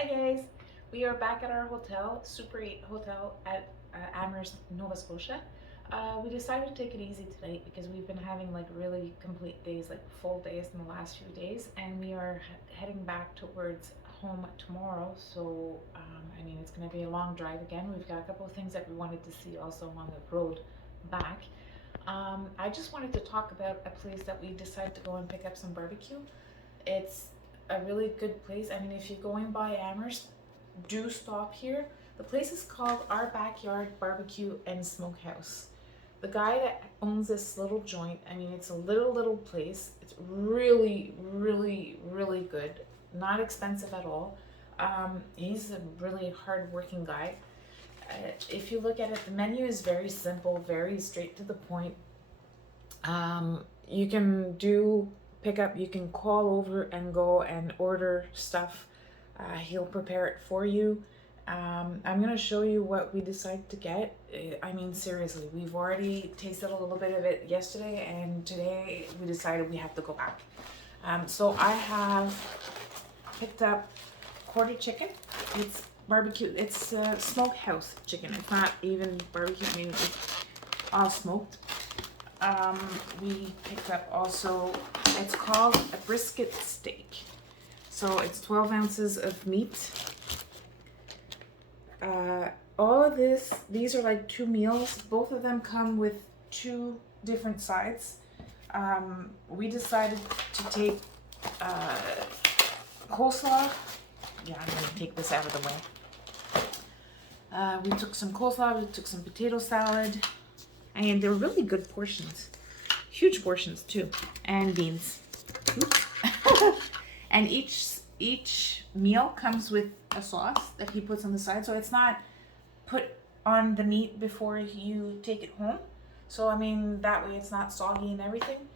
Hi guys, we are back at our hotel, Super 8 Hotel at Amherst, Nova Scotia. We decided to take it easy tonight because we've been having like really complete days, like full days in the last few days, and we are heading back towards home tomorrow. So, I mean, it's going to be a long drive again. We've got a couple of things that we wanted to see also on the road back. I just wanted to talk about a place that we decided to go and pick up some barbecue. It's a really good place. I mean, if you're going by Amherst, do stop here. The place is called Our Backyard BBQ and Smokehouse. The guy that owns this little joint, I mean, it's a little place. It's really good. Not expensive at all. He's a really hard-working guy. If you look at it, the menu is very simple, very straight to the point. You can pick up, you can call over and go and order stuff. He'll prepare it for you. I'm going to show you what we decided to get. I mean, seriously, we've already tasted a little bit of it yesterday, and today we decided we have to go back. So I have picked up quarter chicken. It's barbecue. It's smokehouse chicken. It's not even barbecue. I mean, it's all smoked. We picked up also, it's called a brisket steak. So it's 12 ounces of meat. All of these are like 2 meals. Both of them come with 2 different sides. We decided to take coleslaw. Yeah, I'm gonna take this out of the way. We took some coleslaw, we took some potato salad, and they're really good portions. Huge portions too. And beans. And each meal comes with a sauce that he puts on the side, so it's not put on the meat before you take it home. So I mean, that way it's not soggy and everything.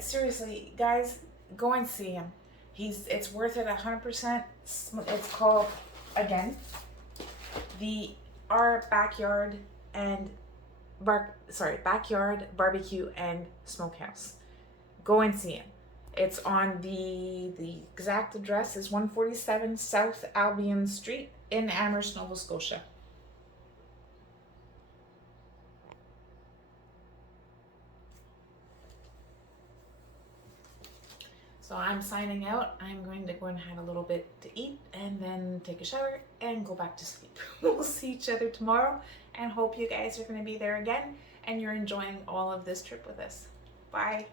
Seriously, guys, go and see him. It's worth it 100%. It's called, again, Our Backyard Backyard BBQ and Smokehouse. Go and see him. It's on the exact address is 147 South Albion Street in Amherst, Nova Scotia. So I'm signing out. I'm going to go and have a little bit to eat and then take a shower and go back to sleep. We'll see each other tomorrow, and hope you guys are going to be there again and you're enjoying all of this trip with us. Bye.